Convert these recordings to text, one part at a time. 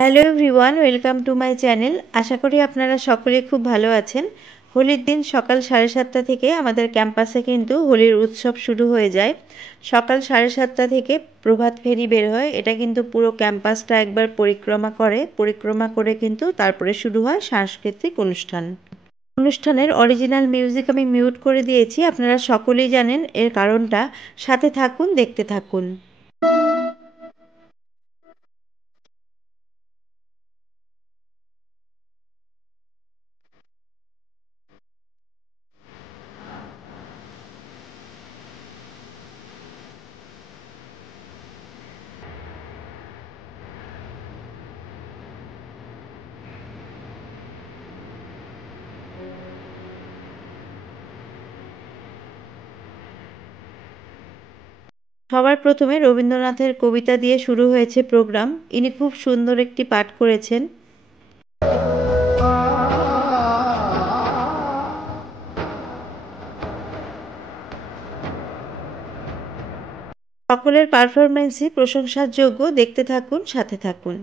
Hello everyone, welcome to my channel. আশা করি আপনারা সকলে খুব ভালো আছেন। হোলির দিন সকাল 7:30 থেকে আমাদের ক্যাম্পাসে কিন্তু হোলির উৎসব শুরু হয়ে যায়। সকাল 7:30 থেকে প্রভাত ফেরি বের হয়। এটা কিন্তু পুরো ক্যাম্পাসটা একবার পরিক্রমা করে কিন্তু তারপরে শুরু হয় সাংস্কৃতিক অনুষ্ঠান। অনুষ্ঠানের অরিজিনাল মিউজিক আমি মিউট করে দিয়েছি, আপনারা সকলেই জানেন এর কারণটা। সাথে থাকুন, দেখতে থাকুন। সবার প্রথমে রবীন্দ্রনাথের কবিতা দিয়ে শুরু হয়েছে প্রোগ্রাম। ইনি খুব সুন্দর একটি পাঠ করেছেন। সকলের পারফরমেন্সই প্রশংসার যোগ্য। দেখতে থাকুন, সাথে থাকুন।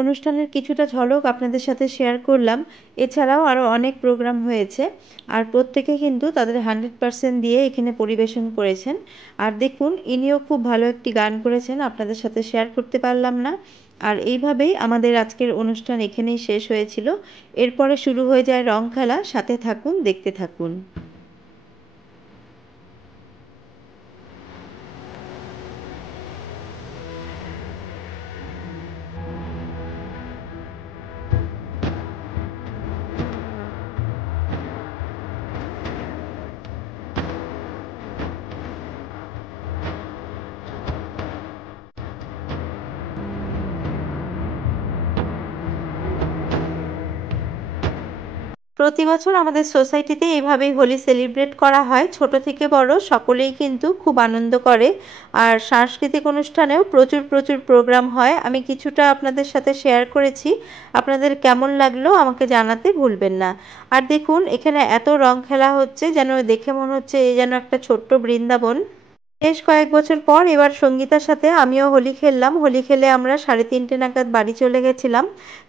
অনুষ্ঠানের কিছুটা ঝলক আপনাদের সাথে শেয়ার করলাম। এছাড়াও আরও অনেক প্রোগ্রাম হয়েছে, আর প্রত্যেকে কিন্তু তাদের 100% দিয়ে এখানে পরিবেশন করেছেন। আর দেখুন, ইনিও খুব ভালো একটি গান করেছেন, আপনাদের সাথে শেয়ার করতে পারলাম না। আর এইভাবেই আমাদের আজকের অনুষ্ঠান এখানেই শেষ হয়েছিল। এরপরে শুরু হয়ে যায় রং খেলা। সাথে থাকুন, দেখতে থাকুন। প্রতি বছর আমাদের সোসাইটিতে এইভাবেই হোলি সেলিব্রেট করা হয়। ছোট থেকে বড় সকলেই কিন্তু খুব আনন্দ করে। আর সাংস্কৃতিক অনুষ্ঠানেও প্রচুর প্রচুর প্রোগ্রাম হয়। আমি কিছুটা আপনাদের সাথে শেয়ার করেছি। আপনাদের কেমন লাগলো আমাকে জানাতে ভুলবেন না। আর দেখুন, এখানে এত রং খেলা হচ্ছে, যেন দেখে মনে হচ্ছে এই যেন একটা ছোট্ট বৃন্দাবন। বেশ কয়েক বছর পর এবার সঙ্গীতার সাথে আমিও হোলি খেললাম। হোলি খেলে আমরা 3:30 নাগাদ বাড়ি চলে গেছিলাম।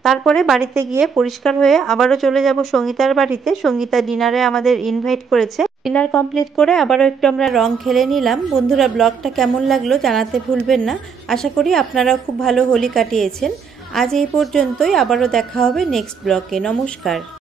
তারপরে বাড়িতে গিয়ে পরিষ্কার হয়ে আবারও চলে যাব সঙ্গীতার বাড়িতে। সঙ্গীতা ডিনারে আমাদের ইনভাইট করেছে। ডিনার কমপ্লিট করে আবারও একটু আমরা রং খেলে নিলাম। বন্ধুরা, ব্লগটা কেমন লাগলো জানাতে ভুলবেন না। আশা করি আপনারাও খুব ভালো হোলি কাটিয়েছেন। আজ এই পর্যন্তই। আবারও দেখা হবে নেক্সট ব্লগে। নমস্কার।